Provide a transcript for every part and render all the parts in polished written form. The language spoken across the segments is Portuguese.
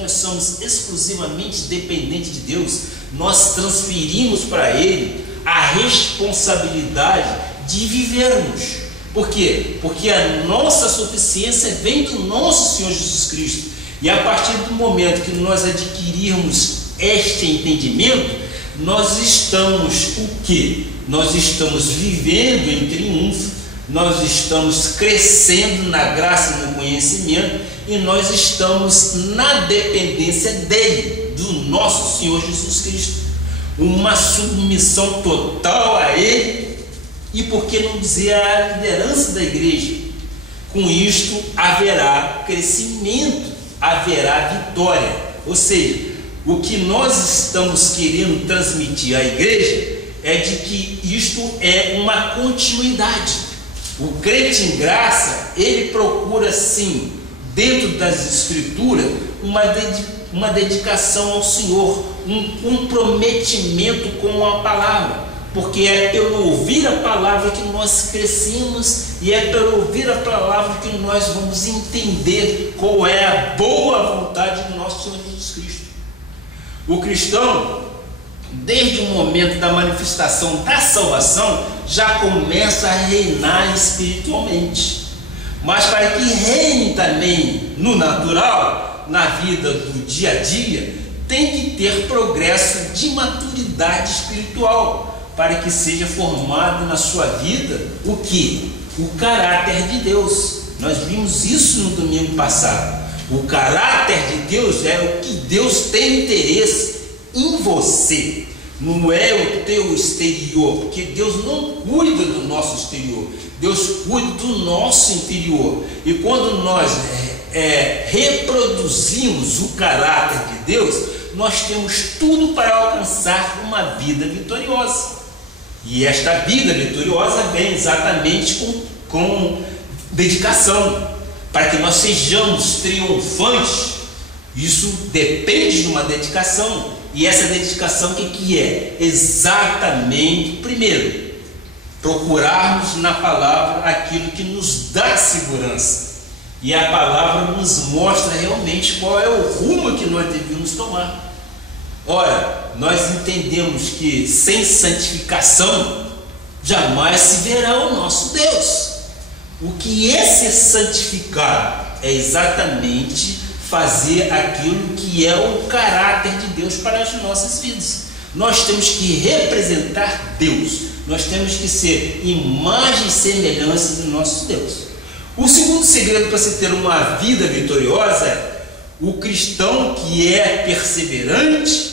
nós somos exclusivamente dependentes de Deus, nós transferimos para Ele a responsabilidade de vivermos. Por quê? Porque a nossa suficiência vem do nosso Senhor Jesus Cristo. E a partir do momento que nós adquirirmos este entendimento, nós estamos o quê? Nós estamos vivendo em triunfo, nós estamos crescendo na graça e no conhecimento, e nós estamos na dependência dele, do nosso Senhor Jesus Cristo. Uma submissão total a ele, e por que não dizer a liderança da igreja? Com isto haverá crescimento, haverá vitória. Ou seja, o que nós estamos querendo transmitir à igreja é de que isto é uma continuidade. O crente em graça, ele procura sim, dentro das escrituras, uma dedicação ao Senhor, um comprometimento com a palavra, porque é pelo ouvir a palavra que nós crescemos, e é pelo ouvir a palavra que nós vamos entender qual é a boa vontade do nosso Senhor Jesus Cristo. O cristão, desde o momento da manifestação da salvação, já começa a reinar espiritualmente. Mas para que reine também no natural, na vida do dia a dia, tem que ter progresso de maturidade espiritual, para que seja formado na sua vida o que? O caráter de Deus. Nós vimos isso no domingo passado. O caráter de Deus é o que Deus tem interesse em você, não é o teu exterior, porque Deus não cuida do nosso exterior, Deus cuida do nosso interior. E quando nós reproduzimos o caráter de Deus, nós temos tudo para alcançar uma vida vitoriosa. E esta vida vitoriosa vem exatamente com dedicação, para que nós sejamos triunfantes. Isso depende de uma dedicação. E essa dedicação, o que é? Exatamente, primeiro, procurarmos na palavra aquilo que nos dá segurança. E a palavra nos mostra realmente qual é o rumo que nós devemos tomar. Ora, nós entendemos que sem santificação jamais se verá o nosso Deus. O que é ser santificado? É exatamente fazer aquilo que é o caráter de Deus para as nossas vidas. Nós temos que representar Deus, nós temos que ser imagem e semelhança do nosso Deus. O segundo segredo para se ter uma vida vitoriosa é o cristão que é perseverante,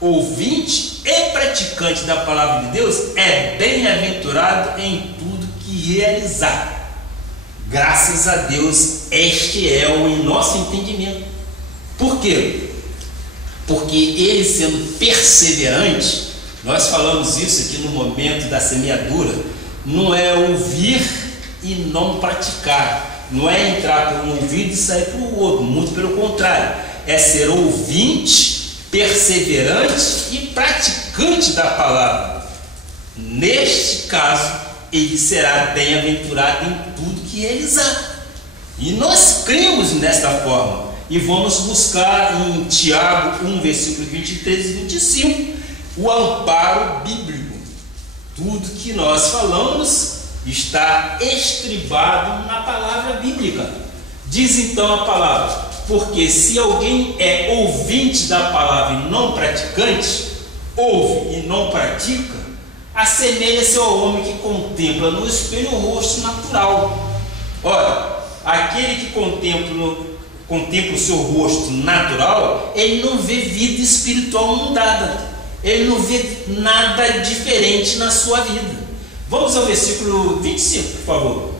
ouvinte e praticante da palavra de Deus é bem-aventurado em tudo que realizar. Graças a Deus, este é o nosso entendimento. Por quê? Porque ele sendo perseverante, nós falamos isso aqui no momento da semeadura, não é ouvir e não praticar, não é entrar por um ouvido e sair por outro, muito pelo contrário, é ser ouvinte, perseverante e praticante da palavra. Neste caso, ele será bem-aventurado em tudo que realizar. E nós cremos nesta forma. E vamos buscar em Tiago 1, versículo 23 e 25, o amparo bíblico. Tudo que nós falamos está estribado na palavra bíblica. Diz então a palavra: porque se alguém é ouvinte da palavra e não praticante, ouve e não pratica, assemelha-se ao homem que contempla no espelho o rosto natural. Ora, aquele que contempla o seu rosto natural, ele não vê vida espiritual mudada, ele não vê nada diferente na sua vida. Vamos ao versículo 25, por favor.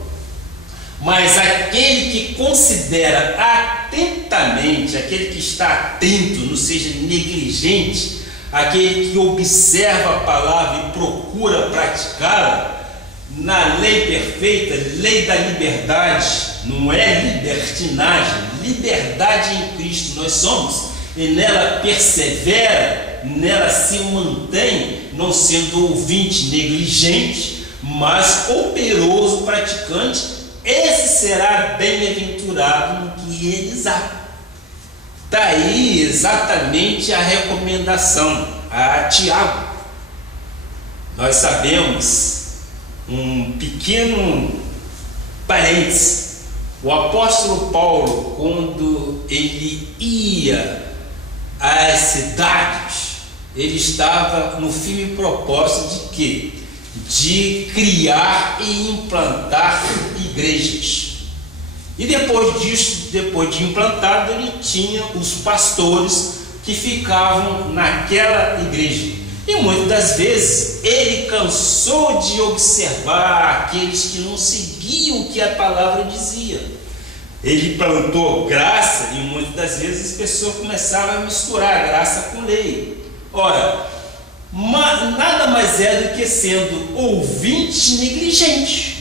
Mas aquele que considera atentamente, aquele que está atento, não seja negligente, aquele que observa a palavra e procura praticá-la, na lei perfeita, lei da liberdade, não é libertinagem, liberdade em Cristo nós somos, e nela persevera, nela se mantém, não sendo ouvinte negligente, mas operoso praticante, esse será bem-aventurado no que realizar. Daí exatamente a recomendação a Tiago. Nós sabemos, um pequeno parênteses, o apóstolo Paulo, quando ele ia às cidades, ele estava no firme propósito de quê? De criar e implantar igrejas. E depois disso, depois de implantado, ele tinha os pastores que ficavam naquela igreja. E muitas das vezes ele cansou de observar aqueles que não seguiam o que a palavra dizia. Ele plantou graça e muitas das vezes as pessoas começavam a misturar graça com lei. Ora, nada mais é do que sendo ouvintes negligentes.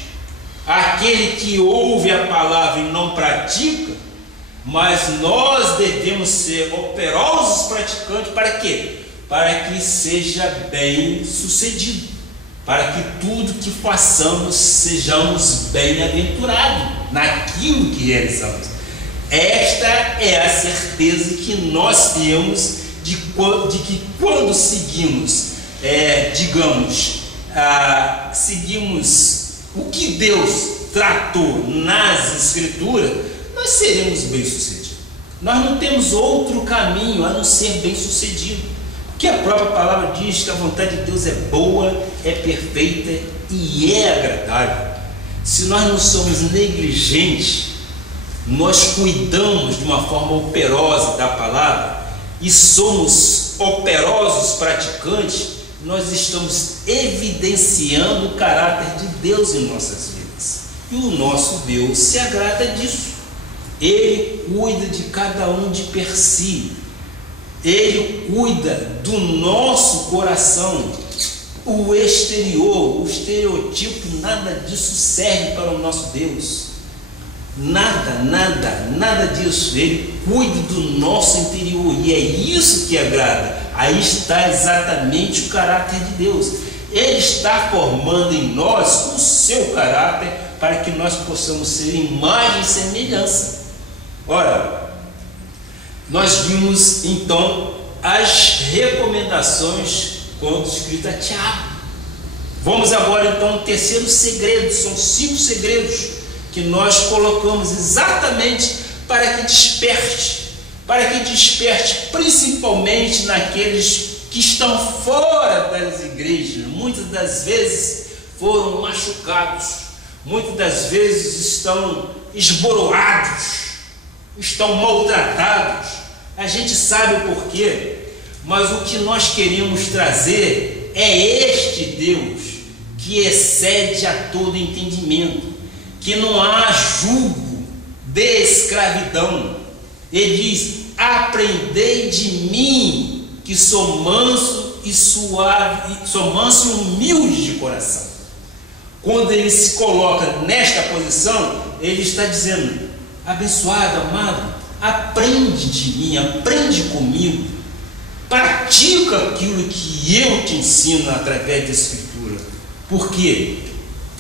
Aquele que ouve a palavra e não pratica, mas nós devemos ser operosos praticantes para quê? Para que seja bem sucedido, para que tudo que façamos sejamos bem-aventurados naquilo que realizamos. Esta é a certeza que nós temos de que quando seguimos, seguimos o que Deus tratou nas Escrituras, nós seremos bem-sucedidos. Nós não temos outro caminho a não ser bem-sucedido, porque a própria palavra diz que a vontade de Deus é boa, é perfeita e é agradável. Se nós não somos negligentes, nós cuidamos de uma forma operosa da palavra e somos operosos praticantes, nós estamos evidenciando o caráter de Deus em nossas vidas. E o nosso Deus se agrada disso. Ele cuida de cada um de per si. Ele cuida do nosso coração. O exterior, o estereotipo, nada disso serve para o nosso Deus. Nada disso. Ele cuida do nosso interior e é isso que agrada. Aí está exatamente o caráter de Deus. Ele está formando em nós o seu caráter para que nós possamos ser imagem e semelhança. Ora, nós vimos então as recomendações quando escrito a Tiago. Vamos agora então ao terceiro segredo. São 5 segredos que nós colocamos exatamente para que desperte principalmente naqueles que estão fora das igrejas. Muitas das vezes foram machucados, muitas das vezes estão esboroados, estão maltratados. A gente sabe o porquê, mas o que nós queremos trazer é este Deus que excede a todo entendimento, que não há julgo de escravidão. Ele diz: aprendei de mim, que sou manso e suave, sou manso e humilde de coração. Quando ele se coloca nesta posição, ele está dizendo: abençoado, amado, aprende de mim, aprende comigo, pratica aquilo que eu te ensino através da Escritura. Por quê?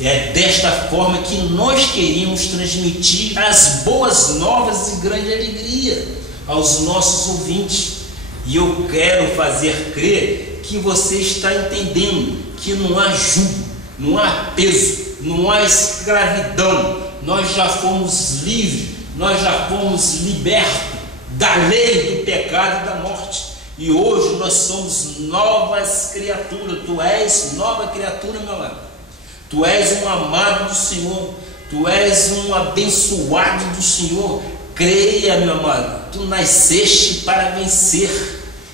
É desta forma que nós queríamos transmitir as boas novas e grande alegria aos nossos ouvintes. E eu quero fazer crer que você está entendendo que não há jugo, não há peso, não há escravidão. Nós já fomos livres, nós já fomos libertos da lei do pecado e da morte. E hoje nós somos novas criaturas. Tu és nova criatura, meu amado. Tu és um amado do Senhor, tu és um abençoado do Senhor. Creia, meu amado, tu nasceste para vencer.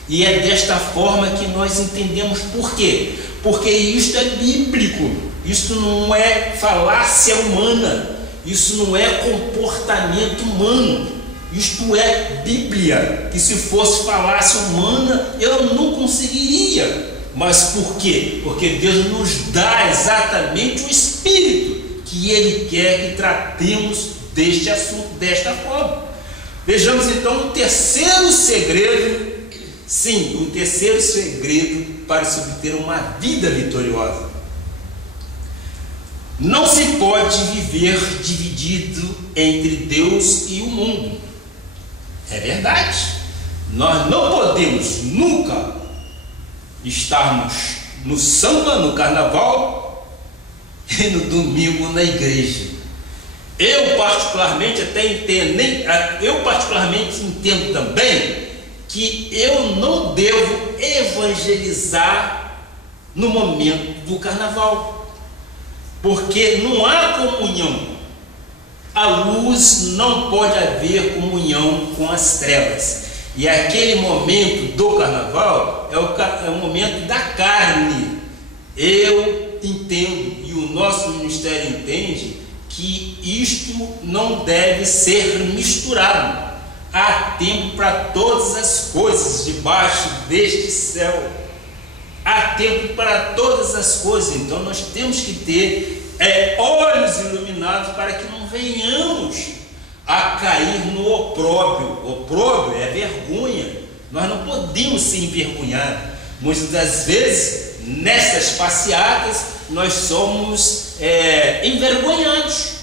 E é desta forma que nós entendemos. Por quê? Porque isto é bíblico, isto não é falácia humana, isso não é comportamento humano, isto é Bíblia. E se fosse falácia humana, eu não conseguiria. Mas por quê? Porque Deus nos dá exatamente o Espírito que Ele quer que tratemos deste assunto desta forma. Vejamos então o terceiro segredo. Sim, o terceiro segredo para se obter uma vida vitoriosa. Não se pode viver dividido entre Deus e o mundo. É verdade. Nós não podemos nunca estarmos no samba, no carnaval e no domingo na igreja. Eu particularmente entendo também que eu não devo evangelizar no momento do carnaval, porque não há comunhão. A luz não pode haver comunhão com as trevas. E aquele momento do carnaval é o momento da carne. Eu entendo, e o nosso ministério entende, que isto não deve ser misturado. Há tempo para todas as coisas debaixo deste céu. Há tempo para todas as coisas. Então nós temos que ter olhos iluminados para que não venhamos a cair no opróbrio. Opróbrio é vergonha. Nós não podemos ser envergonhados. Muitas das vezes, nessas passeatas, nós somos envergonhados.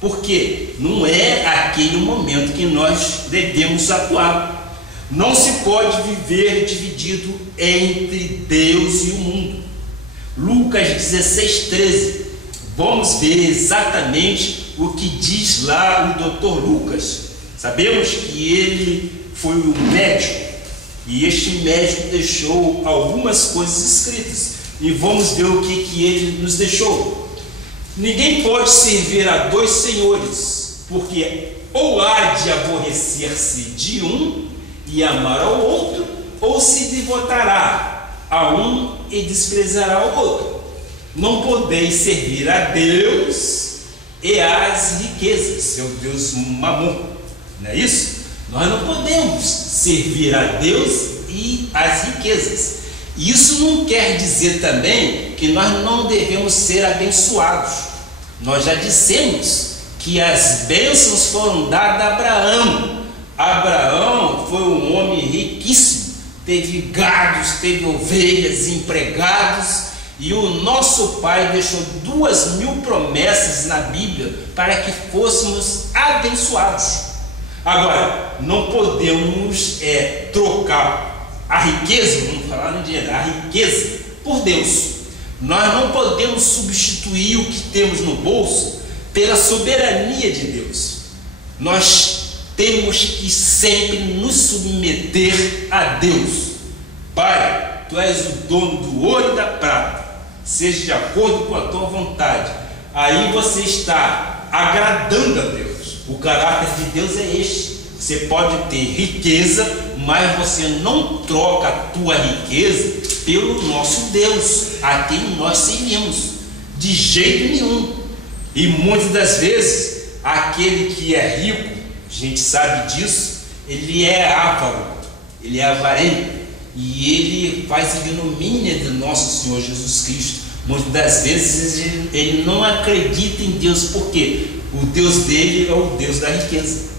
Porque não é aquele momento que nós devemos atuar. Não se pode viver dividido entre Deus e o mundo. Lucas 16:13. Vamos ver exatamente o que diz lá o Dr. Lucas. Sabemos que ele foi um médico, e este médico deixou algumas coisas escritas, e vamos ver o que ele nos deixou. Ninguém pode servir a dois senhores, porque ou há de aborrecer-se de um e amar ao outro, ou se devotará a um e desprezará o outro. Não podeis servir a Deus e às riquezas, seu Deus Mamon, não é isso? Nós não podemos servir a Deus e às riquezas. Isso não quer dizer também que nós não devemos ser abençoados. Nós já dissemos que as bênçãos foram dadas a Abraão. Abraão foi um homem riquíssimo, teve gados, teve ovelhas, empregados, e o nosso Pai deixou 2.000 promessas na Bíblia para que fôssemos abençoados. Agora, não podemos trocar a riqueza, vamos falar no dinheiro, a riqueza por Deus. Nós não podemos substituir o que temos no bolso pela soberania de Deus. Nós temos que sempre nos submeter a Deus. Pai, Tu és o dono do ouro e da prata, seja de acordo com a Tua vontade. Aí você está agradando a Deus. O caráter de Deus é este. Você pode ter riqueza, mas você não troca a tua riqueza pelo nosso Deus, a quem nós servimos, de jeito nenhum. E muitas das vezes, aquele que é rico, a gente sabe disso, ele é avaro, ele é avarento, e ele faz ignomínia do nosso Senhor Jesus Cristo. Muitas das vezes ele não acredita em Deus, porque o Deus dele é o Deus da riqueza.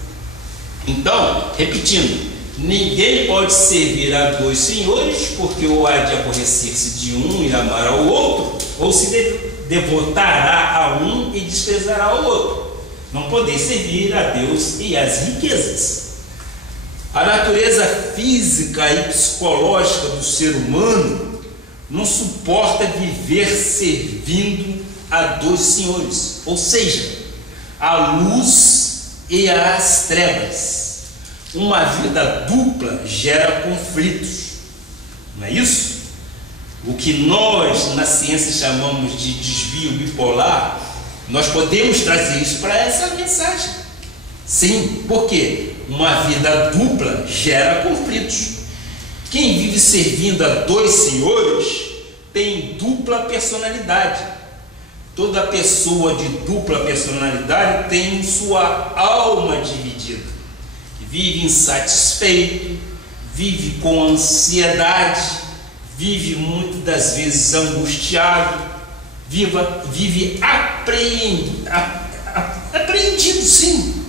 Então, repetindo, ninguém pode servir a dois senhores, porque ou há de aborrecer-se de um e amar ao outro, ou se devotará a um e desprezará ao outro. Não poder servir a Deus e às riquezas. A natureza física e psicológica do ser humano não suporta viver servindo a dois senhores, ou seja, a luz e as trevas. Uma vida dupla gera conflitos, não é isso? O que nós na ciência chamamos de desvio bipolar, nós podemos trazer isso para essa mensagem. Sim, porque uma vida dupla gera conflitos. Quem vive servindo a dois senhores tem dupla personalidade. Toda pessoa de dupla personalidade tem sua alma dividida. Vive insatisfeito, vive com ansiedade, vive muitas das vezes angustiado, vive apreendido, sim.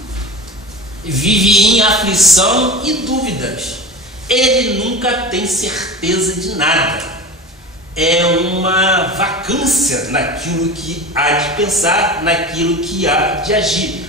Vive em aflição e dúvidas. Ele nunca tem certeza de nada. É uma vacância naquilo que há de pensar, naquilo que há de agir.